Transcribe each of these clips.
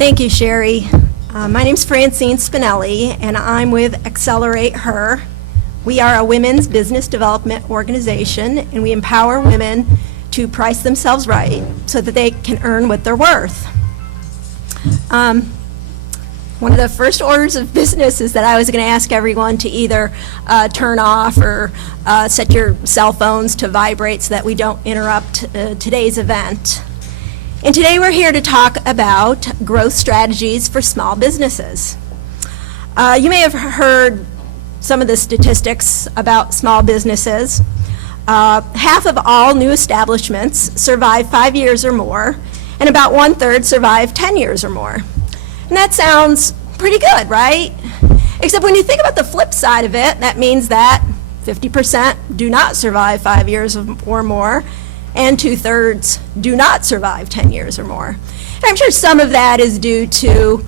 Thank you, Sherry. My name's Francine Spinelli, and I'm with Accelerate Her. We are a women's business development organization, and we empower women to price themselves right so that they can earn what they're worth. One of the first orders of business is that I was going to ask everyone to either turn off or set your cell phones to vibrate so that we don't interrupt today's event. And today we're here to talk about growth strategies for small businesses. You may have heard some of the statistics about small businesses. Half of all new establishments survive 5 years or more, and about 1/3 survive 10 years or more. And that sounds pretty good, right? Except when you think about the flip side of it, that means that 50% do not survive 5 years or more, and 2/3 do not survive 10 years or more. And I'm sure some of that is due to,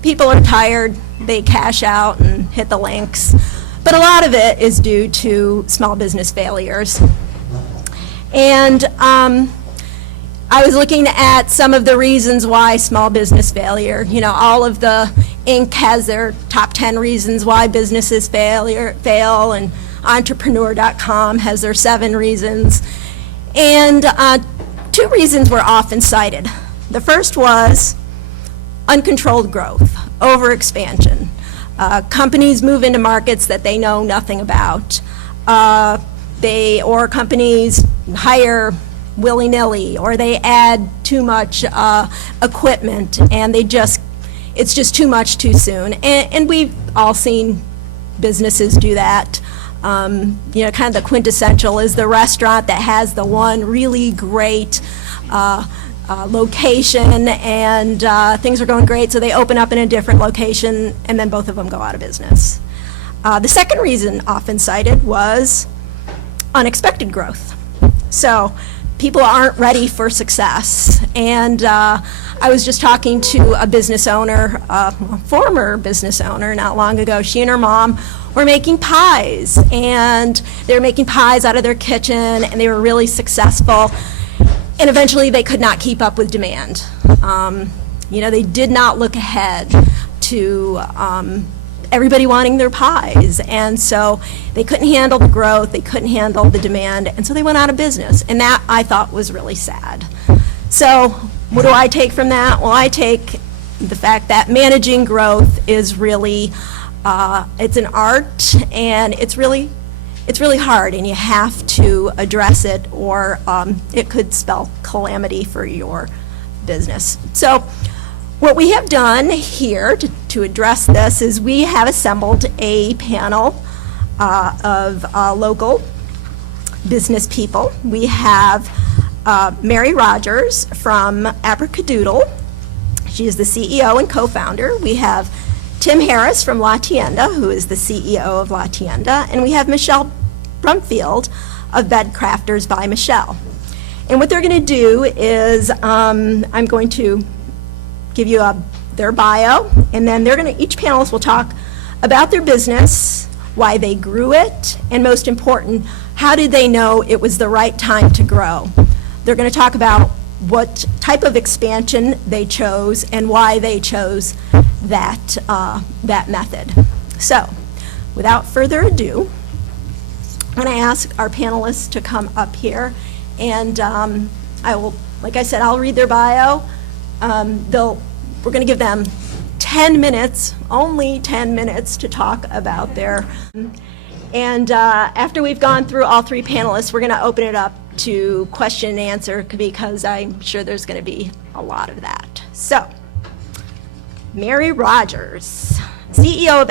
people are tired, they cash out and hit the links. But a lot of it is due to small business failures. And I was looking at some of the reasons why small business failure. All of the Inc. has their top 10 reasons why businesses fail, and entrepreneur.com has their 7 reasons. And 2 reasons were often cited. The first was uncontrolled growth, overexpansion. Companies move into markets that they know nothing about. Or companies hire willy-nilly, or they add too much equipment, and it's just too much too soon. And we've all seen businesses do that. Kind of the quintessential is the restaurant that has the one really great location, and things are going great, so they open up in a different location, and then both of them go out of business. The second reason often cited was unexpected growth. So people aren't ready for success. And I was just talking to a business owner, a former business owner not long ago. She and her mom were making pies, and they were making pies out of their kitchen, and they were really successful. And eventually they could not keep up with demand. They did not look ahead to everybody wanting their pies, and so they couldn't handle the growth, they couldn't handle the demand, and so they went out of business, and that I thought was really sad. So what do I take from that? Well, I take the fact that managing growth is really, it's an art, and it's really hard, and you have to address it, or it could spell calamity for your business. So what we have done here to address this is we have assembled a panel of local business people. We have Mary Rogers from Abracadoodle. She is the CEO and co-founder. We have Tim Harris from La Tienda, who is the CEO of La Tienda, and we have Michelle Brumfield of Bed Crafters by Michelle. And what they're going to do is I'm going to give you their bio, and then each panelist will talk about their business, why they grew it, and most important, how did they know it was the right time to grow. They're going to talk about what type of expansion they chose and why they chose that method. So, without further ado, I'm going to ask our panelists to come up here, and I will, like I said, I'll read their bio. We're going to give them 10 minutes, only 10 minutes, to talk about their, and after we've gone through all 3 panelists, we're going to open it up to question and answer, because I'm sure there's going to be a lot of that. So, Mary Rogers, CEO of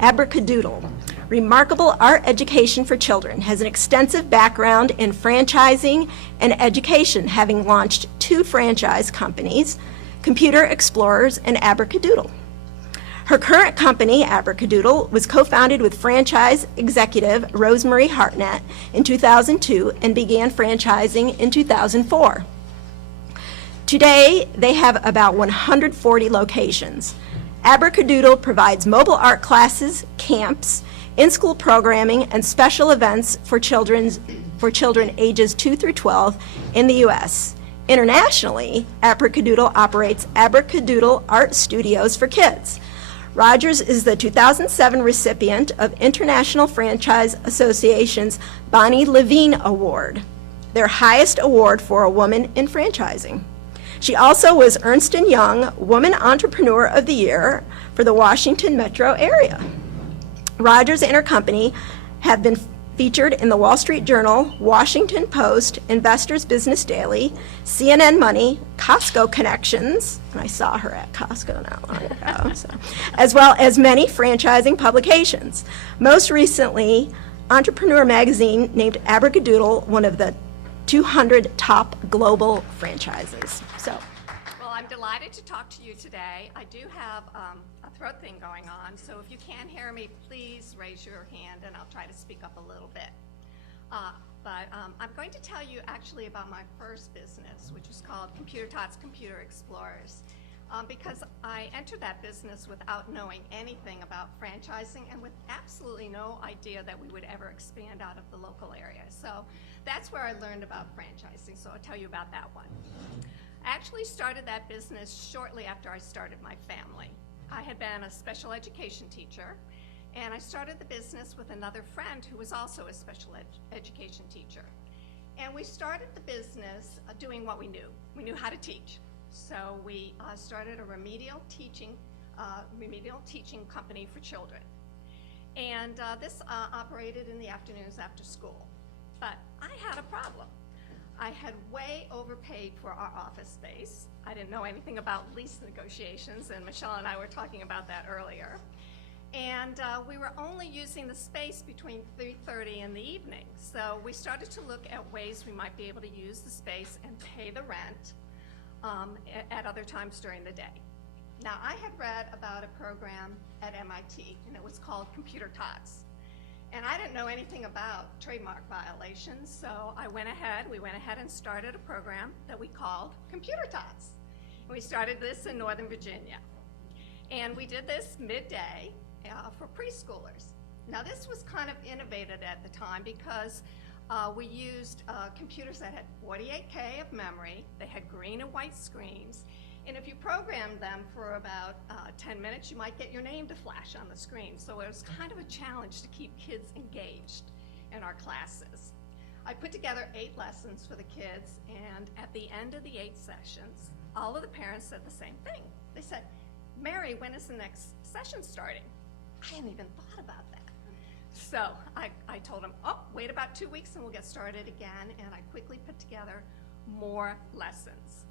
Abracadoodle, remarkable art education for children, has an extensive background in franchising and education, having launched 2 franchise companies, Computer Explorers and Abracadoodle. Her current company, Abracadoodle, was co-founded with franchise executive Rosemary Hartnett in 2002 and began franchising in 2004. Today, they have about 140 locations. Abracadoodle provides mobile art classes, camps, in-school programming, and special events for children ages 2 through 12 in the U.S. Internationally, Abracadoodle operates Abracadoodle Art Studios for Kids. Rogers is the 2007 recipient of International Franchise Association's Bonnie Levine Award, their highest award for a woman in franchising. She also was Ernst & Young Woman Entrepreneur of the Year for the Washington metro area. Rogers and her company have been featured in the Wall Street Journal, Washington Post, Investors Business Daily, CNN Money, Costco Connections, and I saw her at Costco not long ago, so, as well as many franchising publications. Most recently, Entrepreneur Magazine named Abracadoodle one of the 200 top global franchises. So, well, I'm delighted to talk to you today. I do have a throat thing going on, so if you can't hear me, please raise your hand and I'll try to speak up a little bit. I'm going to tell you actually about my first business, which was called Computer Tots Computer Explorers, because I entered that business without knowing anything about franchising and with absolutely no idea that we would ever expand out of the local area. So that's where I learned about franchising, so I'll tell you about that one. I actually started that business shortly after I started my family. I had been a special education teacher, and I started the business with another friend who was also a special education teacher. And we started the business doing what we knew. We knew how to teach. So we started a remedial teaching company for children. And this operated in the afternoons after school. But I had a problem. I had way overpaid for our office space. I didn't know anything about lease negotiations, and Michelle and I were talking about that earlier. And we were only using the space between 3:30 in the evening. So we started to look at ways we might be able to use the space and pay the rent at other times during the day. Now, I had read about a program at MIT, and it was called Computer Tots. And I didn't know anything about trademark violations, so we went ahead and started a program that we called Computer Tots. We started this in Northern Virginia. And we did this midday for preschoolers. Now, this was kind of innovative at the time because we used computers that had 48K of memory, they had green and white screens, and if you programmed them for about 10 minutes, you might get your name to flash on the screen. So it was kind of a challenge to keep kids engaged in our classes. I put together 8 lessons for the kids, and at the end of the 8 sessions, all of the parents said the same thing. They said, "Mary, when is the next session starting?" I hadn't even thought about that. So I told them, "Oh, wait about 2 weeks and we'll get started again," and I quickly put together more lessons.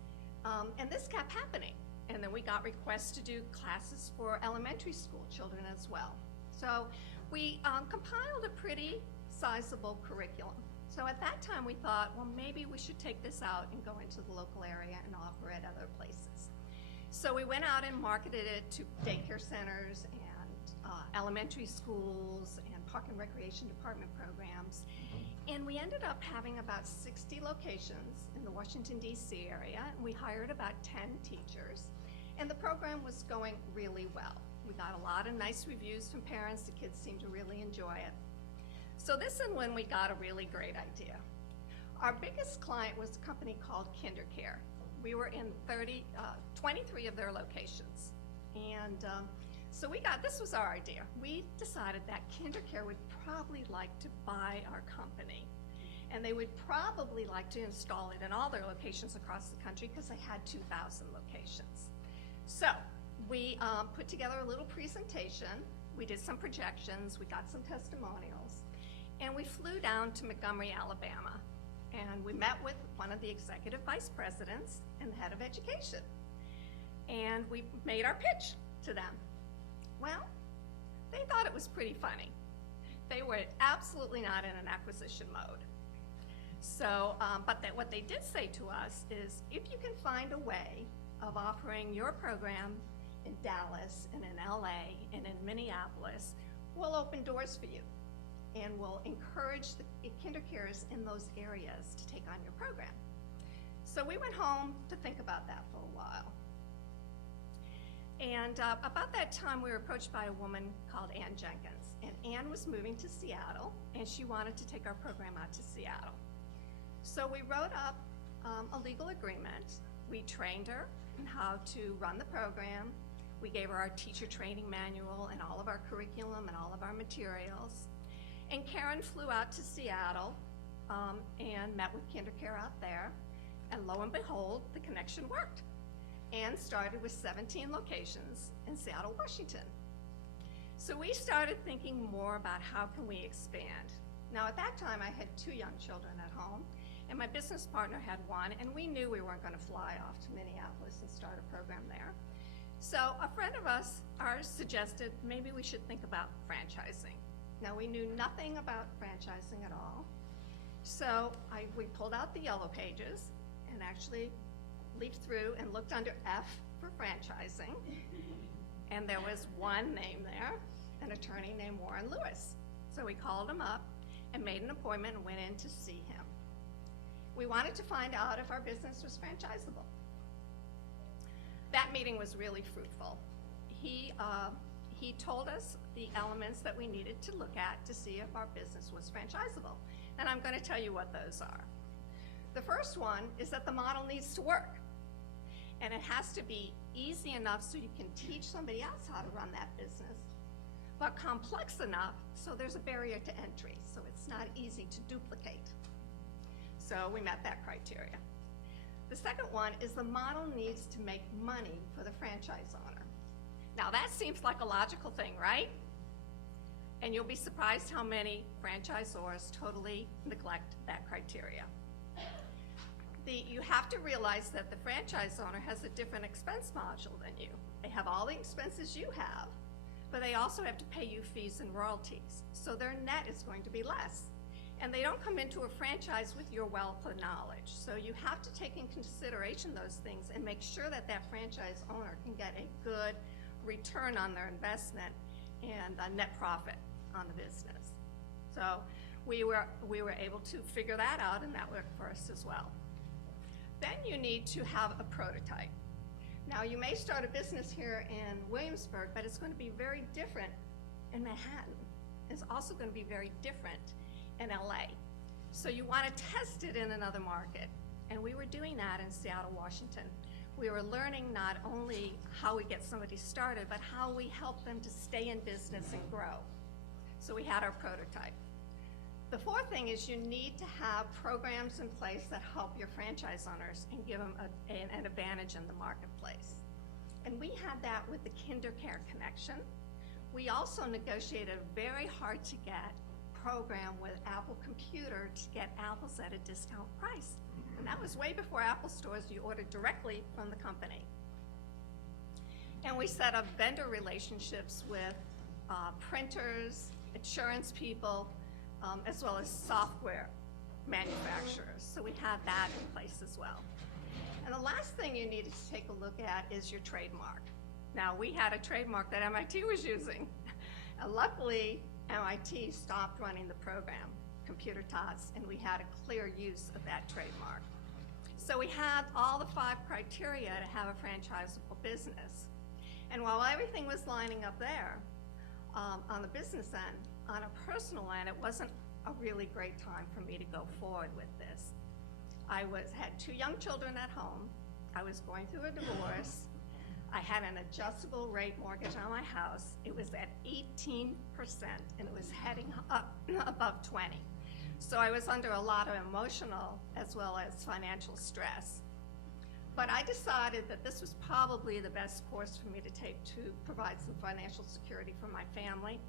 And this kept happening. And then we got requests to do classes for elementary school children as well. So we compiled a pretty sizable curriculum. So at that time we thought, well, maybe we should take this out and go into the local area and offer it other places. So we went out and marketed it to daycare centers and elementary schools and park and recreation department programs. And we ended up having about 60 locations in the Washington, D.C. area. And we hired about 10 teachers. And the program was going really well. We got a lot of nice reviews from parents. The kids seemed to really enjoy it. So this is when we got a really great idea. Our biggest client was a company called KinderCare. We were in 23 of their locations. And so this was our idea. We decided that KinderCare would probably like to buy our company. And they would probably like to install it in all their locations across the country because they had 2,000 locations. So we put together a little presentation. We did some projections. We got some testimonials. And we flew down to Montgomery, Alabama. And we met with one of the executive vice presidents and the head of education. And we made our pitch to them. Well, they thought it was pretty funny. They were absolutely not in an acquisition mode. So, what they did say to us is, if you can find a way of offering your program in Dallas and in LA and in Minneapolis, we'll open doors for you. And we'll encourage the KinderCares in those areas to take on your program. So we went home to think about that for a while. And about that time, we were approached by a woman called Ann Jenkins. And Ann was moving to Seattle, and she wanted to take our program out to Seattle. So we wrote up a legal agreement. We trained her on how to run the program. We gave her our teacher training manual and all of our curriculum and all of our materials. And Karen flew out to Seattle and met with KinderCare out there. And lo and behold, the connection worked. And started with 17 locations in Seattle, Washington. So we started thinking more about how can we expand. Now at that time I had 2 young children at home, and my business partner had 1, and we knew we weren't going to fly off to Minneapolis and start a program there. So a friend of ours suggested maybe we should think about franchising. Now we knew nothing about franchising at all. So we pulled out the yellow pages and actually leafed through and looked under F for franchising. And there was one name there, an attorney named Warren Lewis. So we called him up and made an appointment and went in to see him. We wanted to find out if our business was franchisable. That meeting was really fruitful. He told us the elements that we needed to look at to see if our business was franchisable. And I'm going to tell you what those are. The first one is that the model needs to work. And it has to be easy enough so you can teach somebody else how to run that business, but complex enough so there's a barrier to entry, so it's not easy to duplicate. So we met that criteria. The second one is the model needs to make money for the franchise owner. Now that seems like a logical thing, right? And you'll be surprised how many franchisors totally neglect that criteria. You have to realize that the franchise owner has a different expense module than you. They have all the expenses you have, but they also have to pay you fees and royalties. So their net is going to be less. And they don't come into a franchise with your wealth of knowledge. So you have to take in consideration those things and make sure that that franchise owner can get a good return on their investment and a net profit on the business. So we were able to figure that out, and that worked for us as well. Then you need to have a prototype. Now you may start a business here in Williamsburg, but it's going to be very different in Manhattan. It's also going to be very different in LA. So you want to test it in another market. And we were doing that in Seattle, Washington. We were learning not only how we get somebody started, but how we help them to stay in business and grow. So we had our prototype. The fourth thing is you need to have programs in place that help your franchise owners and give them an advantage in the marketplace. And we had that with the KinderCare connection. We also negotiated a very hard to get program with Apple Computer to get apples at a discount price. And that was way before Apple stores. You ordered directly from the company. And we set up vendor relationships with printers, insurance people, as well as software manufacturers. So we have that in place as well. And the last thing you needed to take a look at is your trademark. Now, we had a trademark that MIT was using. And luckily, MIT stopped running the program, Computer Tots, and we had a clear use of that trademark. So we had all the 5 criteria to have a franchisable business. And while everything was lining up there, on the business end, on a personal end, it wasn't a really great time for me to go forward with this. I had 2 young children at home. I was going through a divorce. I had an adjustable rate mortgage on my house. It was at 18%, and it was heading up above 20. So I was under a lot of emotional as well as financial stress. But I decided that this was probably the best course for me to take to provide some financial security for my family.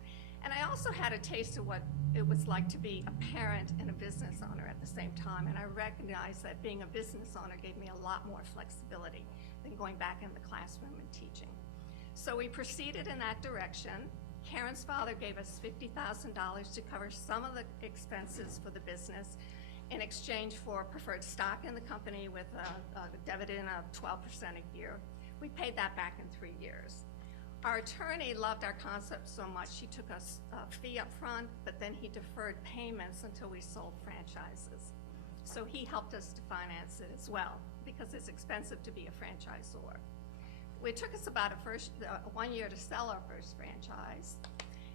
And I also had a taste of what it was like to be a parent and a business owner at the same time. And I recognized that being a business owner gave me a lot more flexibility than going back in the classroom and teaching. So we proceeded in that direction. Karen's father gave us $50,000 to cover some of the expenses for the business in exchange for preferred stock in the company with a dividend of 12% a year. We paid that back in 3 years. Our attorney loved our concept so much, he took us a fee up front, but then he deferred payments until we sold franchises. So he helped us to finance it as well, because it's expensive to be a franchisor. It took us about 1 year to sell our first franchise.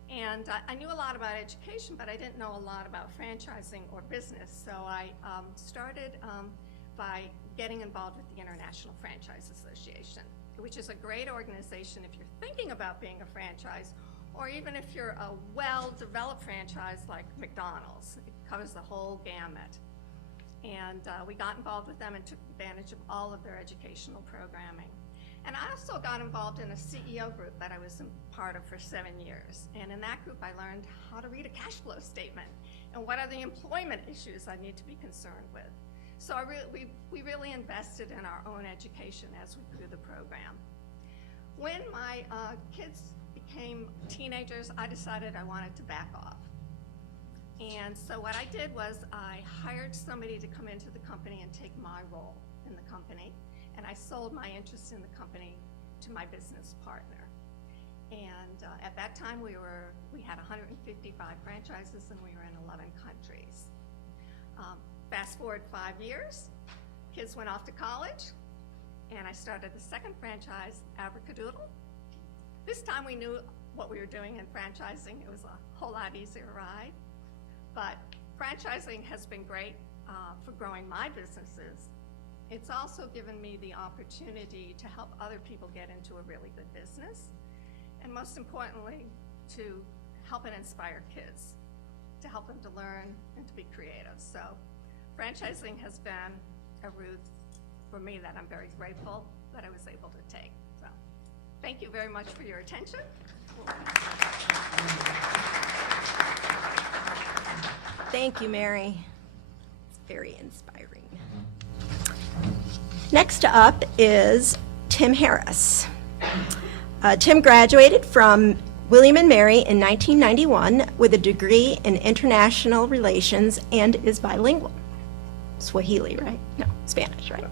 And I knew a lot about education, but I didn't know a lot about franchising or business. So I started by getting involved with the International Franchise Association, which is a great organization if you're thinking about being a franchise, or even if you're a well-developed franchise like McDonald's. It covers the whole gamut. And we got involved with them and took advantage of all of their educational programming. And I also got involved in a CEO group that I was a part of for 7 years. And in that group, I learned how to read a cash flow statement and what are the employment issues I need to be concerned with. So we really invested in our own education as we grew the program. When my kids became teenagers, I decided I wanted to back off. And so what I did was I hired somebody to come into the company and take my role in the company. And I sold my interest in the company to my business partner. And at that time, we had 155 franchises, and we were in 11 countries. Fast forward 5 years, kids went off to college, and I started the second franchise, Abracadoodle. This time we knew what we were doing in franchising. It was a whole lot easier ride. But franchising has been great for growing my businesses. It's also given me the opportunity to help other people get into a really good business, and most importantly, to help and inspire kids, to help them to learn and to be creative. So franchising has been a route for me that I'm very grateful that I was able to take. So thank you very much for your attention. Thank you, Mary. It's very inspiring. Next up is Tim Harris. Tim graduated from William & Mary in 1991 with a degree in international relations and is bilingual. Swahili, right? No, Spanish, right?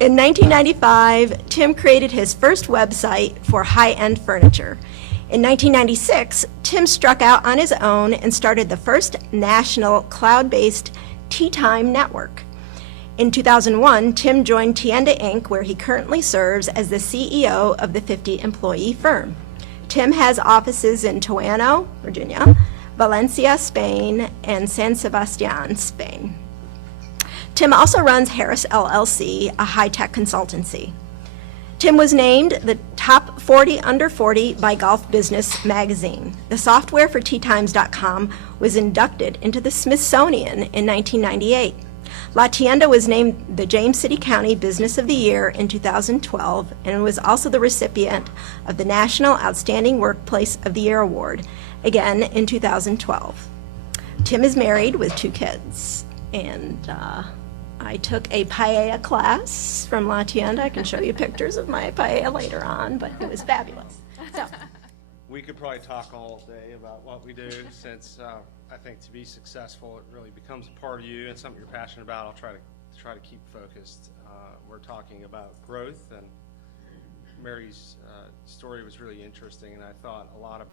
In 1995, Tim created his first website for high-end furniture. In 1996, Tim struck out on his own and started the first national cloud-based Tea Time network. In 2001, Tim joined Tienda Inc., where he currently serves as the CEO of the 50-employee firm. Tim has offices in Toano, Virginia, Valencia, Spain, and San Sebastian, Spain. Tim also runs Harris LLC, a high-tech consultancy. Tim was named the top 40 under 40 by Golf Business magazine. The software for teatimes.com was inducted into the Smithsonian in 1998. La Tienda was named the James City County Business of the Year in 2012 and was also the recipient of the National Outstanding Workplace of the Year Award, again in 2012. Tim is married with 2 kids, and I took a paella class from La Tienda. I can show you pictures of my paella later on, but it was fabulous. So, we could probably talk all day about what we do, since I think to be successful, it really becomes a part of you and something you're passionate about. I'll try to keep focused. We're talking about growth, and Mary's story was really interesting, and I thought a lot of